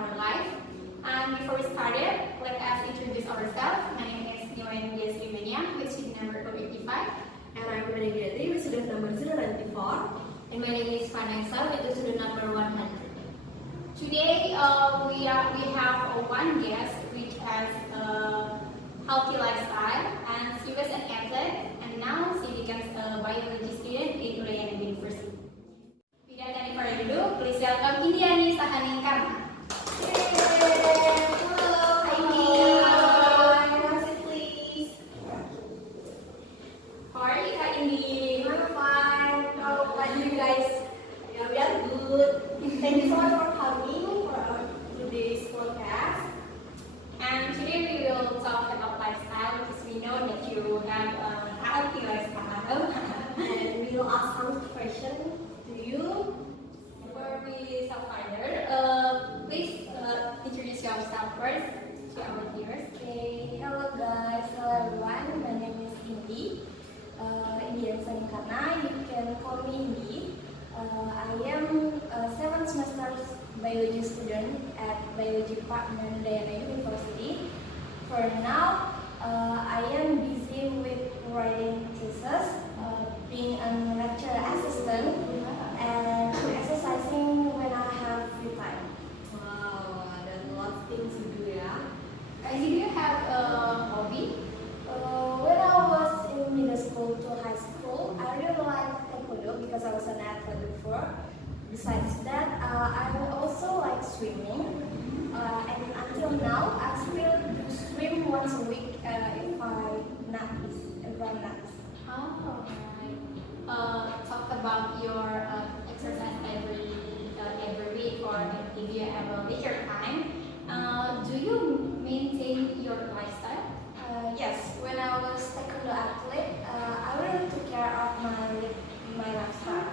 our life. And before we started, let us introduce ourselves. My name is Niwen Dias Limania, which is number 85. And I'm Renegade, with student number 094. And my name is Vanessa, with the student number 100. Today we have one guest which has a healthy lifestyle, and she was an athlete, and now she becomes a biology student in Udayana University. Without any further ado, please welcome Indiani Sahaning Karma. Hello, Sit, please. How are you, Kak Indi? I'm fine. How about you guys? Yeah, we are good. Thank you so much for coming for today's podcast. And today we will talk about lifestyle because we know that you have a healthy lifestyle. And we will ask some questions to you. Before we start further, please introduce yourself first to our viewers. Okay, hello guys, hello everyone. My name is Indi, Indian Sanikana. You can call me Indi. I am a 7th semester biology student at Biology Department Udayana University. For now, I am busy with writing thesis, being a lecture assistant, and exercising when I have free time. Wow, there's a lot of things to do, yeah. And do you have a hobby? When I was in middle school to high school, I really liked taekwondo because I was an athlete before. Besides that, I also like swimming. And until now, I still do swim once a week if I'm not. Oh, right. Talk about your exercise every week, or if you have a leisure time. Do you maintain your lifestyle? Yes, when I was taekwondo athlete, I really took care of my lifestyle.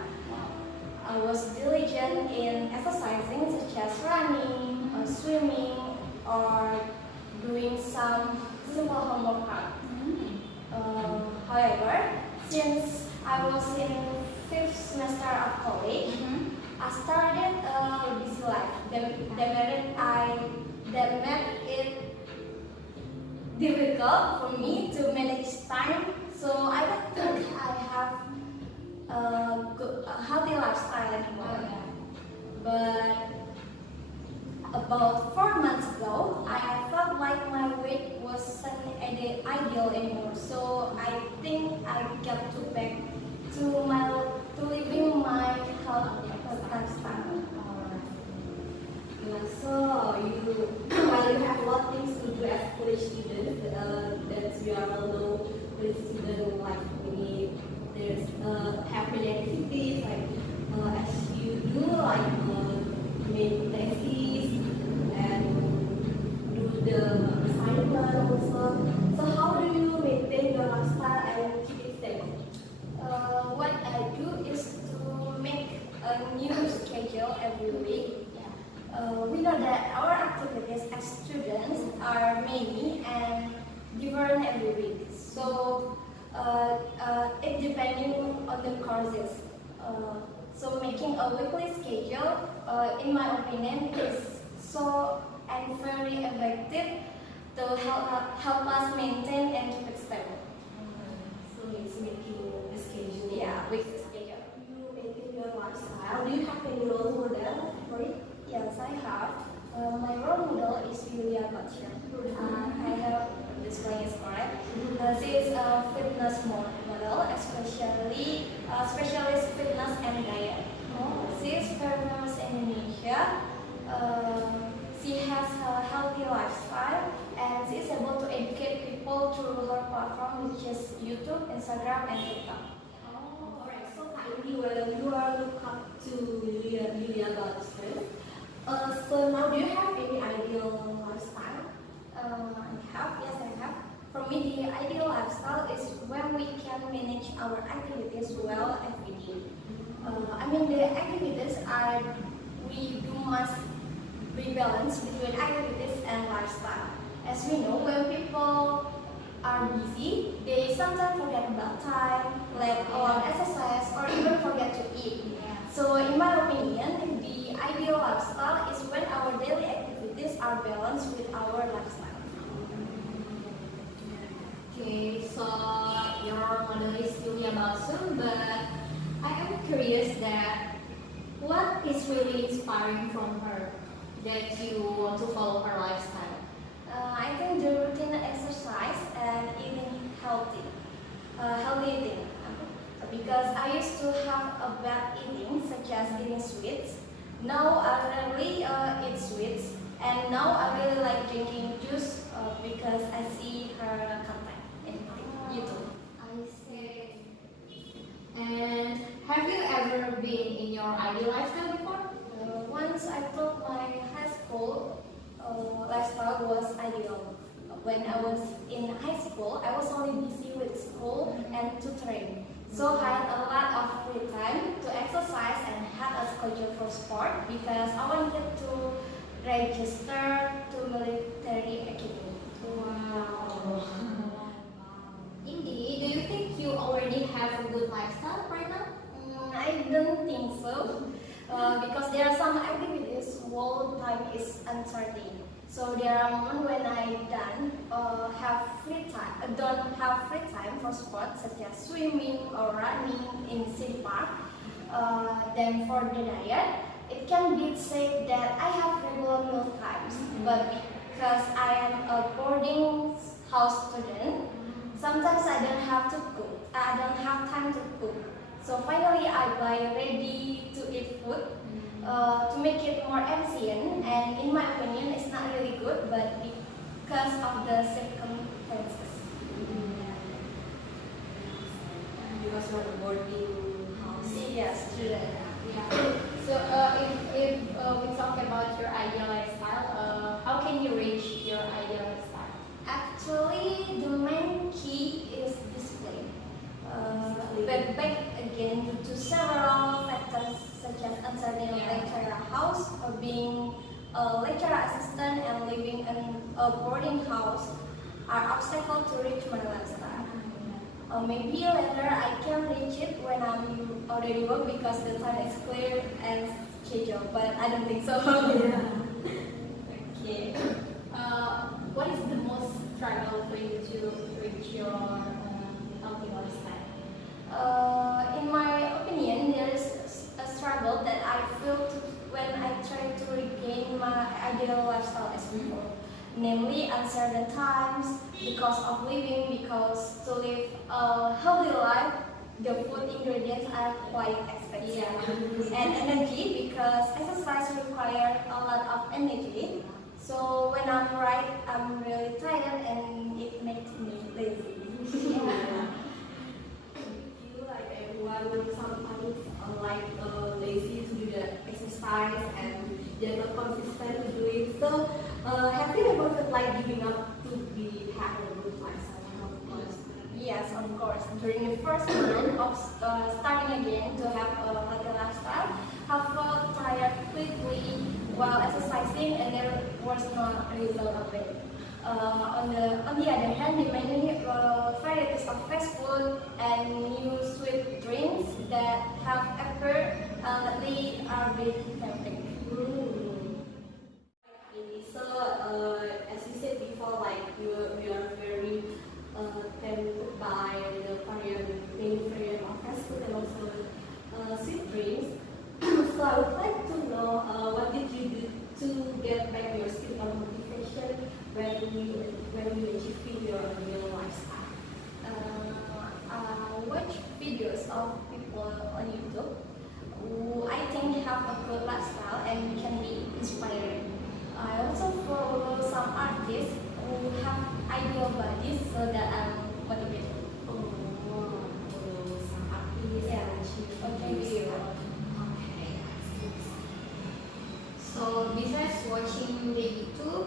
I was diligent in exercising such as running, swimming, or doing some simple home workout. However, since I was in 5th semester of college, I started a busy life. That made it difficult for me to manage time. So I don't think I have a healthy lifestyle anymore. But about 4 months ago, I felt like my weight wasn't ideal anymore. So I think I got to back to living my healthy lifestyle. Yeah, so while you have a lot of things to do as college students, that you are also college student, like there's have many activities like as you do, like make thesis and do the assignment also. So how do you maintain your lifestyle and keep it stable? What I do is to make a new schedule every week. We know that our activities as students are many and different every week. So it depending on the courses. So making a weekly schedule, in my opinion, is so and very effective to help us maintain and keep it stable. So it's making a schedule. Yeah, weekly schedule. You maintain your lifestyle. Do you have any role model for it? Yes, I have. My role model is Yulia Gotcha. I have this one is correct. She is a fitness model, especially specialist fitness and diet. She is famous in Indonesia. She has a healthy lifestyle, and she is able to educate people through her platform, which is YouTube, Instagram, and TikTok. Oh, alright. So Kak Indi, when you are look up to Yulia Gotcha, so now do you have any ideal lifestyle? Yes, I have. For me, the ideal lifestyle is when we can manage our activities well every day. The activities we must be balanced between activities and lifestyle. As we know, when people are busy, they sometimes forget about time, like on exercise, or even forget to eat. So, in my opinion, the ideal lifestyle is when our daily activities is really inspiring from her that you want to follow her lifestyle? I think the routine exercise and eating healthy eating. Because I used to have a bad eating, such as eating sweets. Now I rarely eat sweets, and now I really like drinking juice because I see her content in YouTube. I see. And have you ever been in your ideal lifestyle before? Once I thought my high school lifestyle was ideal. When I was in high school, I was only busy with school and tutoring. So I had a lot of free time to exercise and had a schedule for sport because I wanted to register to military academy. Wow. Indeed, do you think you already have a good lifestyle right now? I don't think so, because there are some activities whole time is uncertain. So there are moments when I don't have free time for sports such as swimming or running in city park. Then for the diet, it can be said that I have regular meal times, but because I am a boarding house student, sometimes I don't have to cook. I don't have time to cook. So finally, I buy ready-to-eat food to make it more efficient. And in my opinion, it's not really good, but because of the circumstances. Because you're a boarding house. Yes, student. Yeah. So if we talk about your ideal lifestyle, how can you reach your ideal lifestyle? Actually, the main key is discipline. But back again, due to several factors such as uncertain lecturer house, or being a lecturer assistant and living in a boarding house are obstacles to reach my lifestyle. Maybe later I can reach it when I'm already work because the time is clear and scheduled, but I don't think so. Okay. What is the most struggle for you to reach your healthy lifestyle? In my opinion, there is a struggle that I feel when I try to regain my ideal lifestyle as before. Namely, uncertain times, the cost of living, because to live a healthy life, the food ingredients are quite expensive. And energy, because exercise requires a lot of energy. So when I'm I'm really tired and it makes me lazy. Like everyone sometimes lazy to do the exercise and they're not consistent to do it. So have you ever felt like giving up to be have a good lifestyle? Of course. Yes, of course. During the first month of starting again to have a healthy lifestyle, I felt tired quickly while exercising, and there was no result of it. On the other hand, the many varieties of fast food and new sweet drinks that have appeared lately are very tempting. So as you said before, like you are very tempted by the many variety of fast food and also sweet drinks. So I would like to know what did you do to get back your spirit of motivation when you achieve your real lifestyle? Watch videos of people on YouTube who I think have a good lifestyle and can be inspiring. I also follow some artists who have ideal bodies so that I'm motivated. Some artists Yeah. and achieve Okay. Okay. So besides watching the YouTube,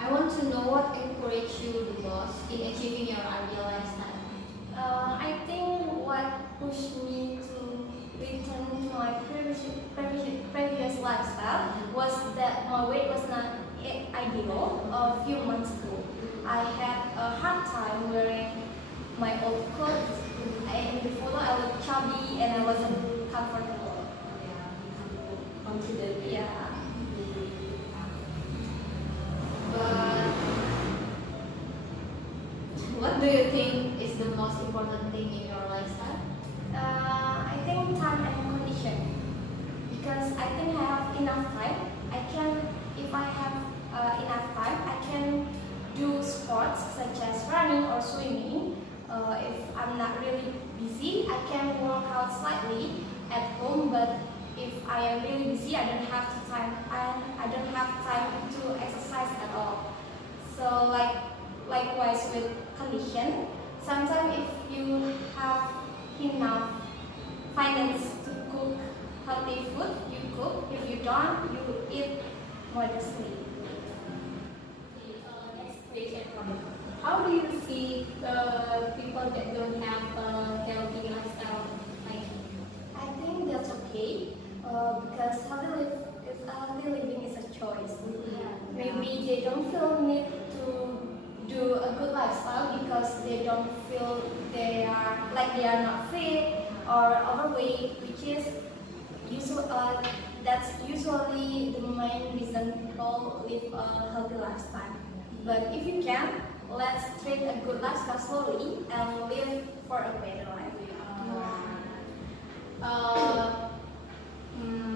I want to know what encouraged you the most in achieving your ideal lifestyle. I think what pushed me to return to my previous lifestyle was that my weight was not ideal a few months ago. I had a hard time wearing my old clothes. In the photo, I looked chubby and I wasn't comfortable. Yeah, become confident. Yeah. But what do you think is the most important thing in your lifestyle? I think time and condition, because I think I'm not really busy, I can work out slightly at home. But if I am really busy, I don't have the time. I don't have time to exercise at all. So likewise with condition, sometimes if you have enough finance to cook healthy food, you cook. If you don't, you eat modestly. Next question for you. How do you see people that don't have a healthy lifestyle like you? I think that's okay because healthy living is a choice. Maybe they don't feel need to do a good lifestyle because they don't feel they are not fit or overweight, which is that's usually the main reason people live a healthy lifestyle. But if you can, let's treat a good lifestyle slowly and live for a better life.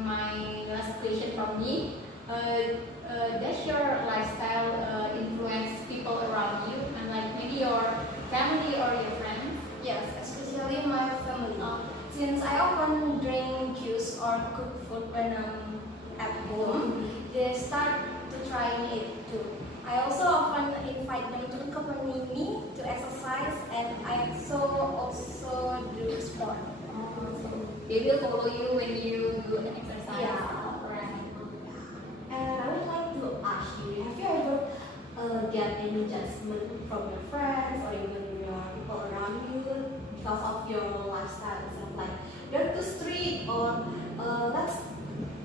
My last question from me. Does your lifestyle influence people around you, and like maybe your family or your friends? Yes, especially my family. Since I often drink juice or cook food when I'm at home, they start to try it too. I also often invite them to accompany me to exercise, and I also do sport. They will follow you when you do an exercise. Yeah. Right. And I would like to ask you, have you ever get any judgment from your friends or even your people around you because of your lifestyle? It's like you're too strict or let's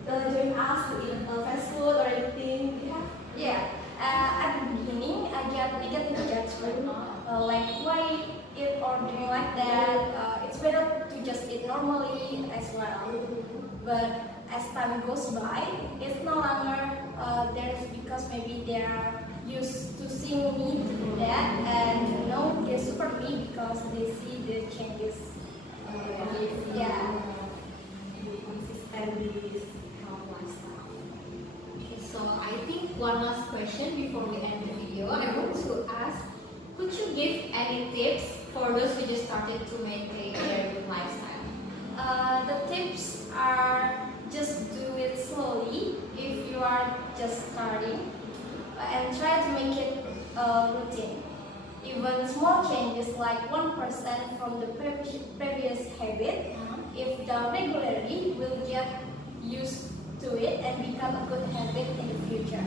join us to eat fast food or anything. Do you have? Yeah. At the beginning, I get negative judgment, like why eat or doing like that. It's better to just eat normally as well. But as time goes by, it's no longer there is because maybe they are used to seeing me to do that, and they support me because they see the changes. Yeah. Be consistent with this health lifestyle. Okay, so I think one last question before we end the video. I want to ask, could you give any tips for those who just started to maintain their good lifestyle? The tips are just do it slowly if you are just starting, and try to make it a routine. Even small changes like 1% from the previous habit, if done regularly, will get used to it and become a good habit in the future.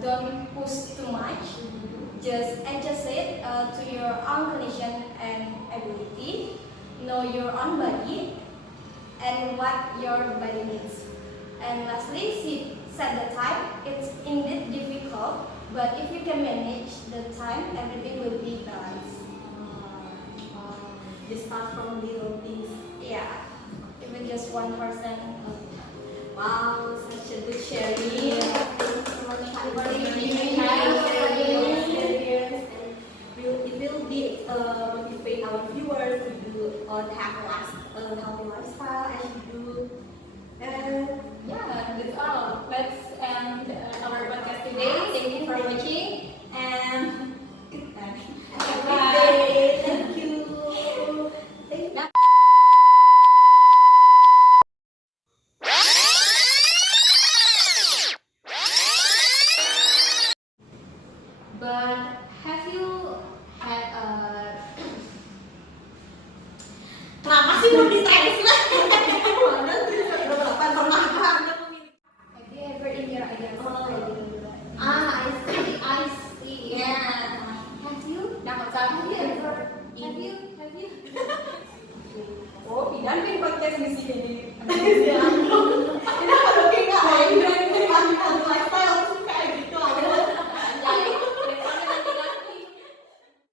Don't push too much. Just adjust it to your own condition and ability. Know your own body and what your body needs. And lastly, set the time. It's indeed difficult, but if you can manage the time, everything will be balanced. You start from little things. Yeah, even just 1%. Wow, such a good sharing. Thank you so much for Thank sharing you. your experience. And it will be motivate our viewers to do or have a healthy lifestyle as you do. And Yeah, that's all. Let's end our podcast today. Thank you for watching and goodbye. have a good day. Thank you. Thank you. But have you had a Kenapa sih belum ditranslate?